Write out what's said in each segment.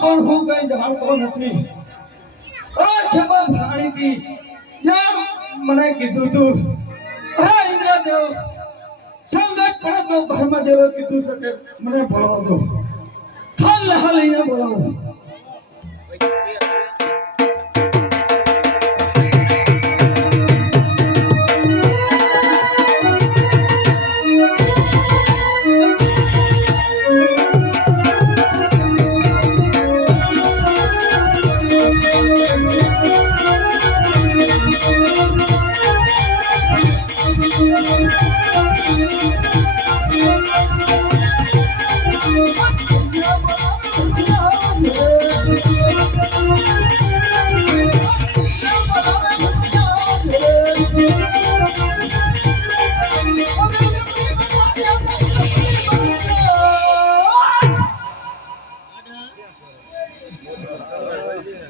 પણ હું કઈ જાણતો નથી. છબા ભાણીથી જેમ મને કીધું તું, હે ઇન્દ્રદેવ સંકટ પડે તો ધર્મદેવે કીધું છે કે મને બોલાવો દો. હાલ હાલીને બોલાવો.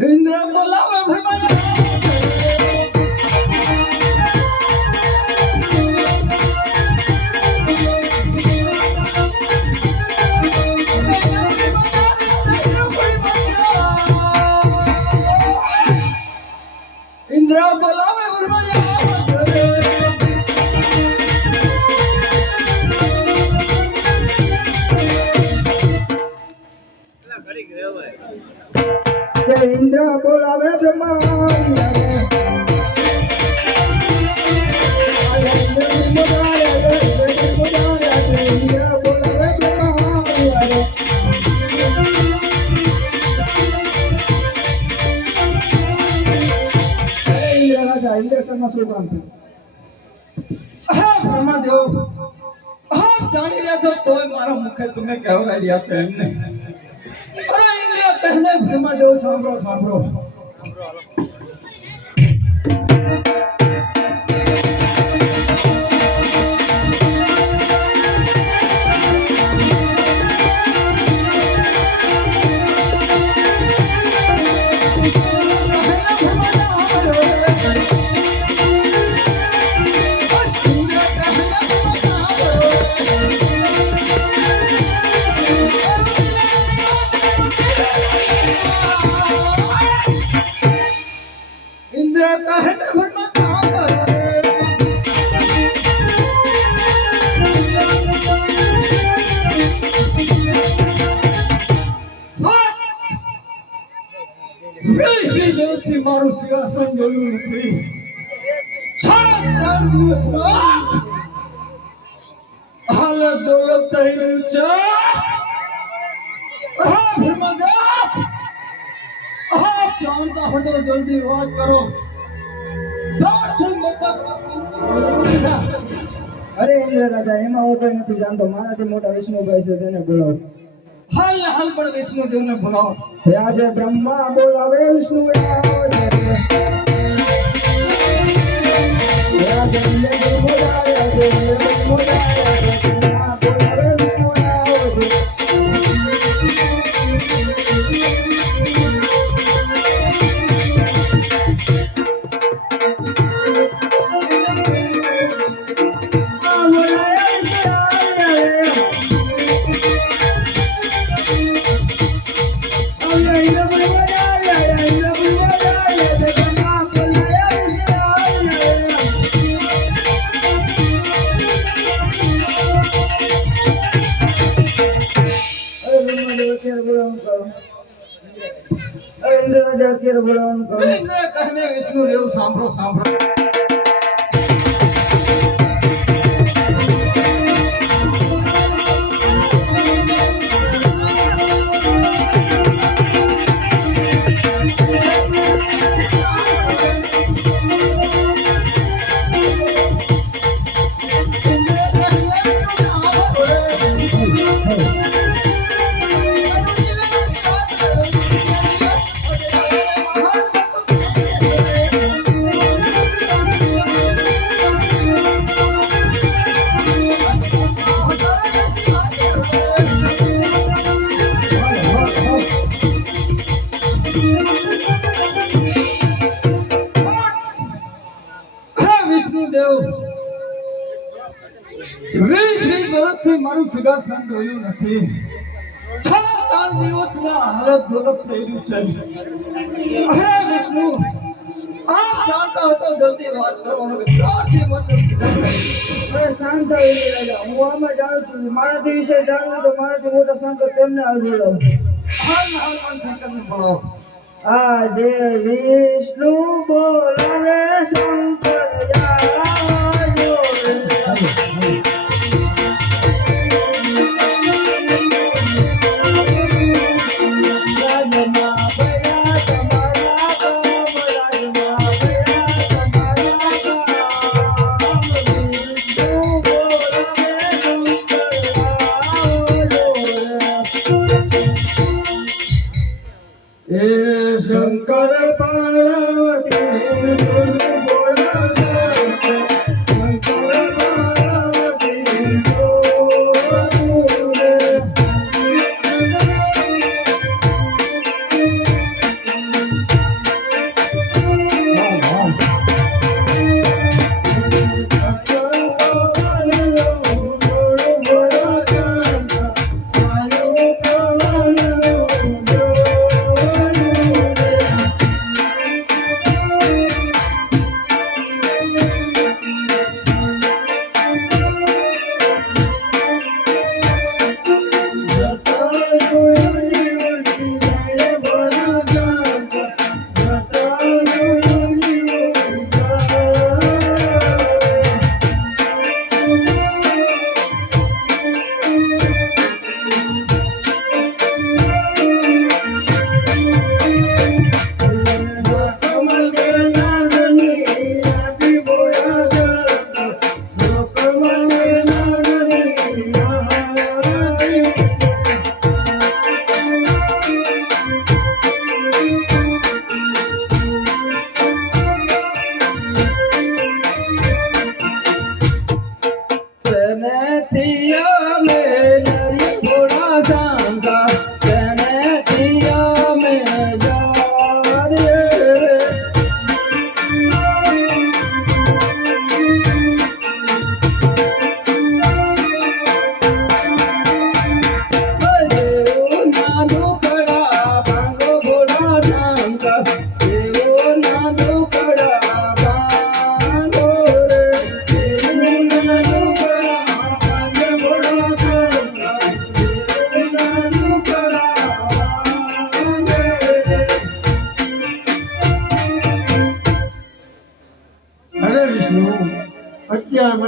ઇન્દ્ર બોલાવે ભરમાયા. ઇન્દ્ર બોલાવે ભરમાયા. ઇન્દ્ર બોલાવે બ્રહ્મા. બ્રહ્માદેવ જાણી રહ્યા છો તોય મારા મુખે તમે કહેવાય રહ્યા છો એમને. અરે ઇન્દ્ર કહેને બ્રહ્માદેવ સાંભળો સાંભળો. સિંહાસન જોયું નથી. 3 દિવસમાં હાલત દોલત થઈ રહ્યું છે. હા ભીમદેવ, હા જાણતા હો તો જલ્દી વાત કરો. અરે ઇન્દ્ર રાજા, એમાં હું કઈ નથી જાણતો. મારાથી મોટા વિષ્ણુભાઈ છે, તેને બોલાવો. હાલ પણ વિષ્ણુદેવને બોલાવો. આજે બ્રહ્મા બોલાવે વિષ્ણુ બોલાવે. વિષ્ણુદેવ સાંભળો સાંભળો. વીસ વર્ષથી મારું સિંહાસન જોયું નથી. 3 દિવસના હાલત દોલત થઈ રહ્યું છે. અરે વિષ્ણુ, આપ જાણતા હતા જલ્દી વાત કરવાનો. શાંત થઈ રાજા, હું આમાં જાણું છું. મારાથી વિશે જાણવું તો મારાથી મોટા શંકર તેમને હાલ બોલાવો. હાલ પણ શંકરને બોલાવો. આજે વિષ્ણુ બોલાવે શંકર યાજો રે. શંકર પાર્વતી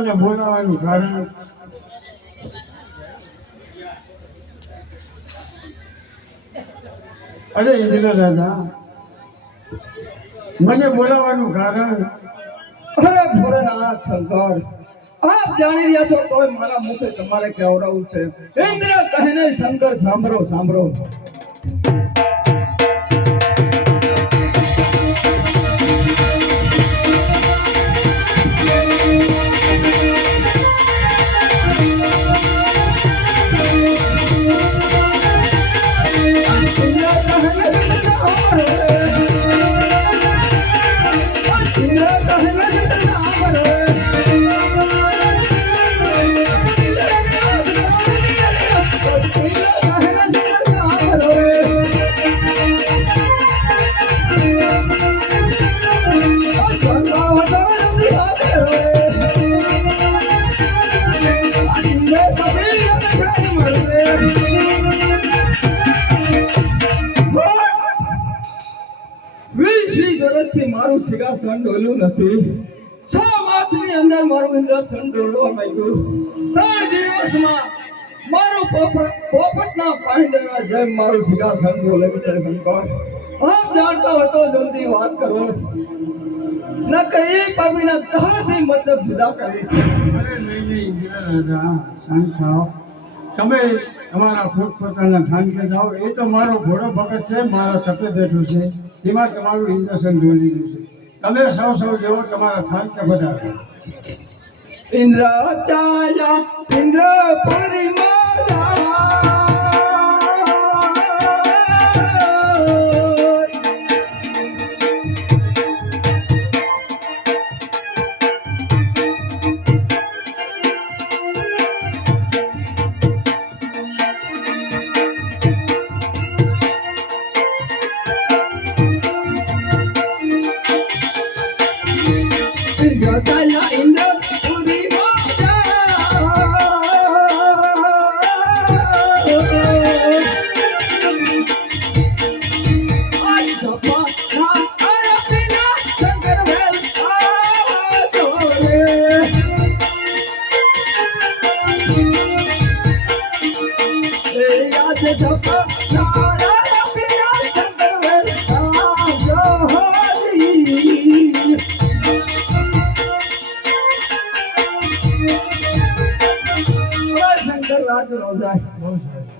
મને બોલાવવાનું કારણ અરે ઇન્દ્ર રાજા મને બોલાવવાનું કારણ અરે ભોળાનાથ શંકર આપ જાણી રહ્યા છો તોય મારા મુખે તમારે કહેવડાવવું છે ઇન્દ્ર કહે ને શંકર સાંભળો સાંભળો મારું સિંહાસન ડોલ્યું નથી 6 માસની અંદર મારું ઇન્દ્રાસન ડોલવા માંગ્યું 3 દિવસમાં મારું પોપટના પાંદડા જેમ મારું સિંહાસન ડોલે છે શંકર આપ જાણતા હો તો જલ્દી વાત કરો ન કઈ પાવીના તહથી મતલબ જુદા કરીશ અરે નહીં ઇન્દ્ર રાજા શાંત થાઓ તમે તમારા પોતપોતાના ઠાનકે જાઓ એ તો મારો ઘોડો ભગત છે મારા તપે બેઠું છે એમાં તમારું ઇન્દ્રસન જોઈ લીધું છે તમે સૌ જેવો તમારા ઠાનકે વધારો ઇન્દ્ર ચાયા ઇન્દ્ર પરિમાયા ઇન્દ્ર પુરી રાજ નો જાય